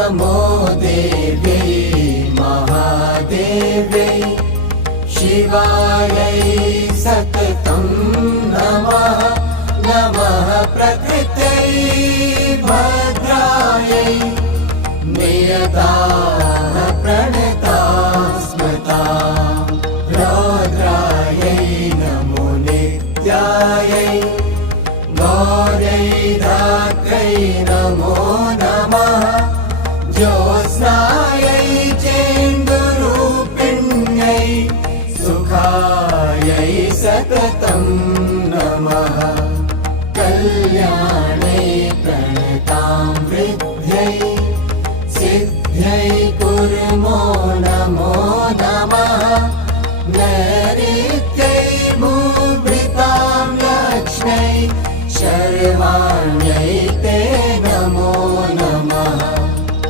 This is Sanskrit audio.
नमो देव्यै महादेव्यै शिवायै सततं नमः। नमः प्रकृत्यै भद्रायै नियता